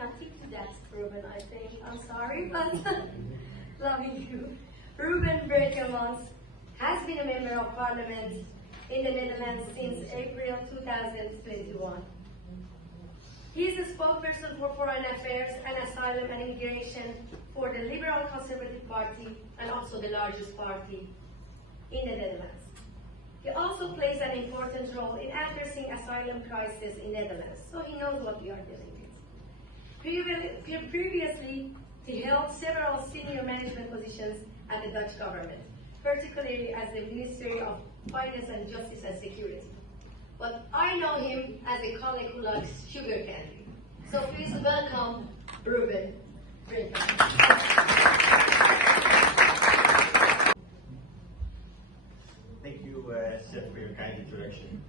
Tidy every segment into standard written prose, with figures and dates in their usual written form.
cannot take to that, Ruben, I think. I'm sorry, but loving you. Ruben Brekelmans has been a member of parliament in the Netherlands since April 2021. He is a spokesperson for foreign affairs and asylum and immigration for the Liberal Conservative Party and also the largest party in the Netherlands. He also plays an important role in addressing asylum crisis in Netherlands, so he knows what we are dealing with. Previously, he held several senior management positions at the Dutch government, particularly as the Ministry of Finance and Justice and Security. But I know him as a colleague who likes sugar candy. So please welcome Ruben Brekelmans. Thank you, Seth, for your kind introduction.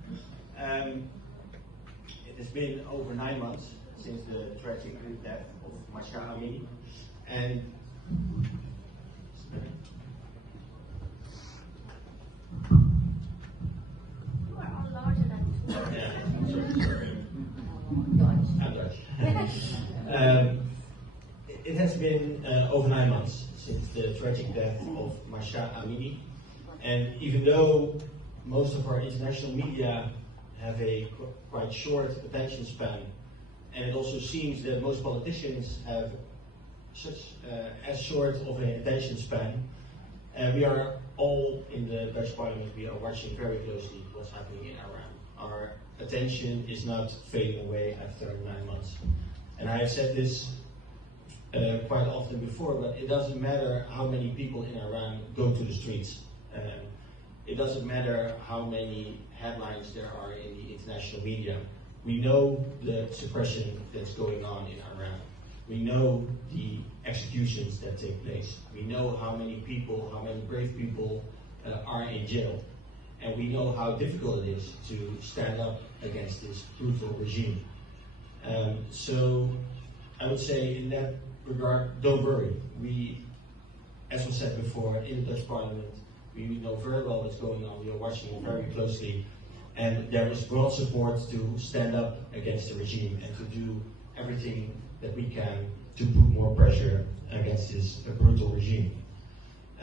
It has been over 9 months since the tragic death of Masha Amini, and You are all larger than I'm Dutch. It has been over 9 months since the tragic death of Masha Amini. And even though most of our international media have a quite short attention span, and it also seems that most politicians have such as short of an attention span, we are all in the Dutch Parliament, we are watching very closely what's happening in Iran. Our attention is not fading away after 9 months. And I have said this quite often before, but it doesn't matter how many people in Iran go to the streets. It doesn't matter how many headlines there are in the international media. We know the suppression that's going on in Iran. We know the executions that take place. We know how many people, how many brave people are in jail. And we know how difficult it is to stand up against this brutal regime. So I would say in that regard, don't worry. We, as was said before, in the Dutch Parliament, we know very well what's going on. We are watching it very closely. And there is broad support to stand up against the regime and to do everything that we can to put more pressure against this brutal regime.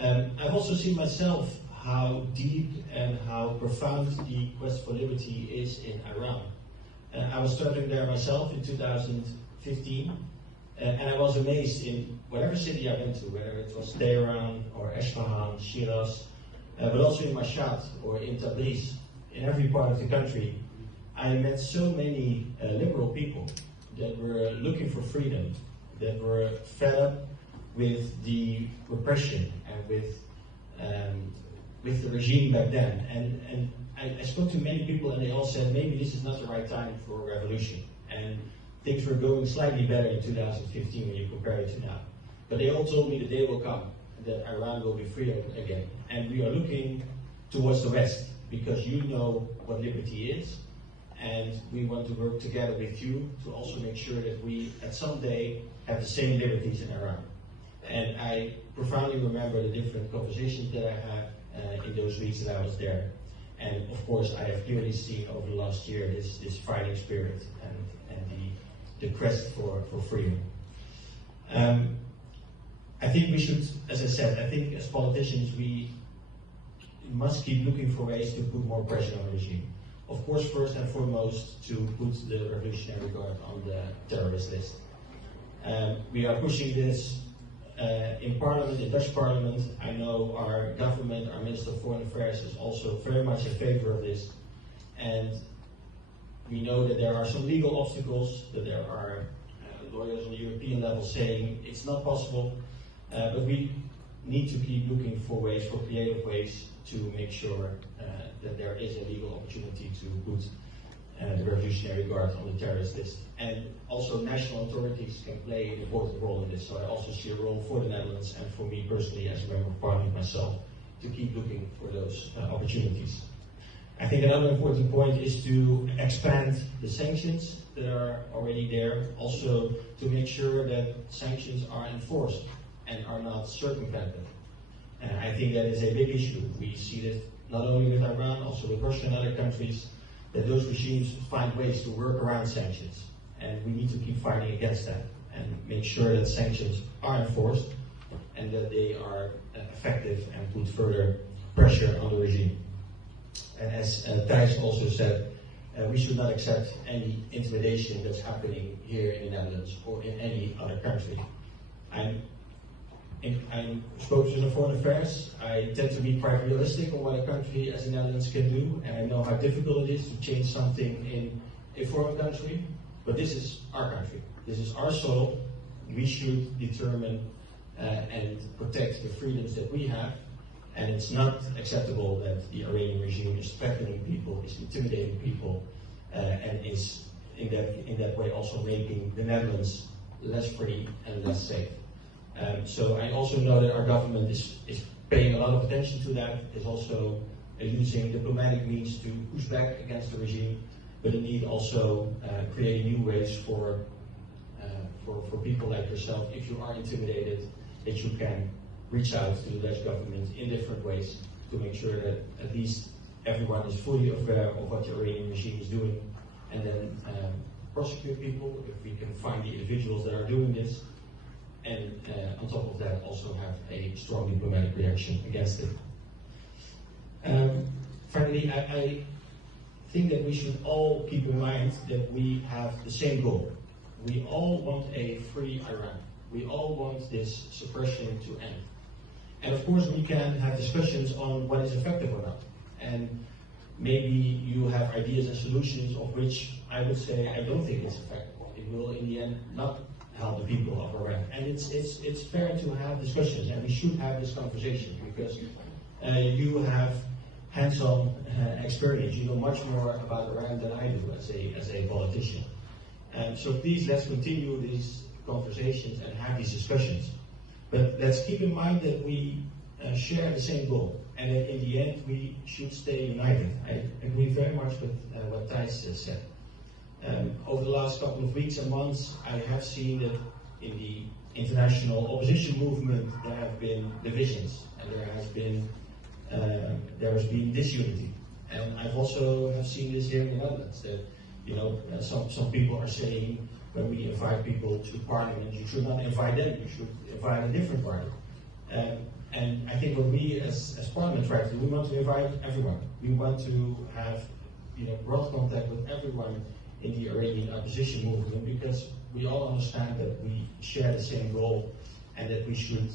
I've also seen myself how deep and how profound the quest for liberty is in Iran. I was studying there myself in 2015, and I was amazed in whatever city I went to, whether it was Tehran or Esfahan, Shiraz, but also in Mashhad or in Tabriz, in every part of the country, I met so many liberal people that were looking for freedom, that were fed up with the repression and with the regime back then. And I spoke to many people, and they all said maybe this is not the right time for a revolution. And things were going slightly better in 2015 when you compare it to now. But they all told me the day will come, that Iran will be free again. And we are looking towards the West, because you know what liberty is, and we want to work together with you to also make sure that we, at some day, have the same liberties in Iran. And I profoundly remember the different conversations that I had in those weeks that I was there. And of course, I have clearly seen over the last year this fighting spirit and the quest for freedom. I think we should, as I said, I think as politicians, we must keep looking for ways to put more pressure on the regime. Of course, first and foremost, to put the Revolutionary Guard on the terrorist list. We are pushing this in Parliament, in Dutch Parliament. I know our government, our Minister of Foreign Affairs is also very much in favor of this. And we know that there are some legal obstacles, that there are lawyers on the European level saying it's not possible, but we need to keep looking for ways, for creative ways, to make sure that there is a legal opportunity to put the Revolutionary Guard on the terrorist list. And also national authorities can play an important role in this. So I also see a role for the Netherlands and for me personally as a member of Parliament myself to keep looking for those opportunities. I think another important point is to expand the sanctions that are already there, also to make sure that sanctions are enforced and are not circumvented. And I think that is a big issue. We see this not only with Iran, also with Russia and other countries, that those regimes find ways to work around sanctions. And we need to keep fighting against that. and make sure that sanctions are enforced and that they are effective and put further pressure on the regime. And as Thijs also said, we should not accept any intimidation that's happening here in the Netherlands or in any other country. I'm spokesperson of foreign affairs. I tend to be quite realistic on what a country as the Netherlands can do, and I know how difficult it is to change something in a foreign country, but this is our country. This is our soil. We should determine and protect the freedoms that we have, and it's not acceptable that the Iranian regime is threatening people, is intimidating people, and is in that way also making the Netherlands less free and less safe. So I also know that our government is paying a lot of attention to that, is also using diplomatic means to push back against the regime, but indeed also creating new ways for people like yourself, if you are intimidated, that you can reach out to the Dutch government in different ways to make sure that at least everyone is fully aware of what the Iranian regime is doing, and then prosecute people if we can find the individuals that are doing this, and on top of that also have a strong diplomatic reaction against it. Finally, I think that we should all keep in mind that we have the same goal. We all want a free Iran. We all want this suppression to end. And of course we can have discussions on what is effective or not. And maybe you have ideas and solutions of which I would say I don't think it's effective. It will in the end not help the people of Iran. And it's fair to have discussions, and we should have this conversation, because you have hands-on experience. You know much more about Iran than I do as a politician. So please, let's continue these conversations and have these discussions. But let's keep in mind that we share the same goal, and that in the end we should stay united. I agree very much with what Thijs said. Over the last couple of weeks and months, I have seen that in the international opposition movement there have been divisions, and there has been disunity. And I've also have seen this here in the Netherlands, that some people are saying, when we invite people to parliament, you should not invite them, you should invite a different party. And I think what we as parliament try to do, we want to invite everyone. We want to have broad contact with everyone in the Iranian opposition movement, because we all understand that we share the same goal and that we should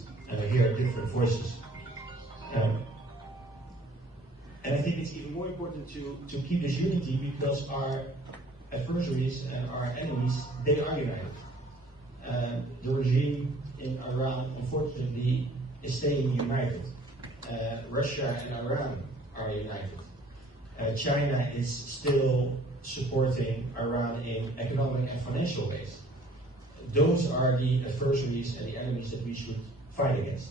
hear different voices. And I think it's even more important to keep this unity, because our adversaries and our enemies, they are united. The regime in Iran, unfortunately, is staying united. Russia and Iran are united. China is still supporting Iran in economic and financial ways. Those are the adversaries and the enemies that we should fight against.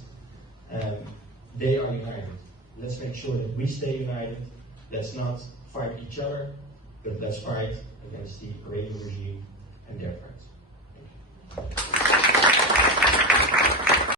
They are united. Let's make sure that we stay united. Let's not fight each other, but let's fight against the Iranian regime and their threats. Thank you.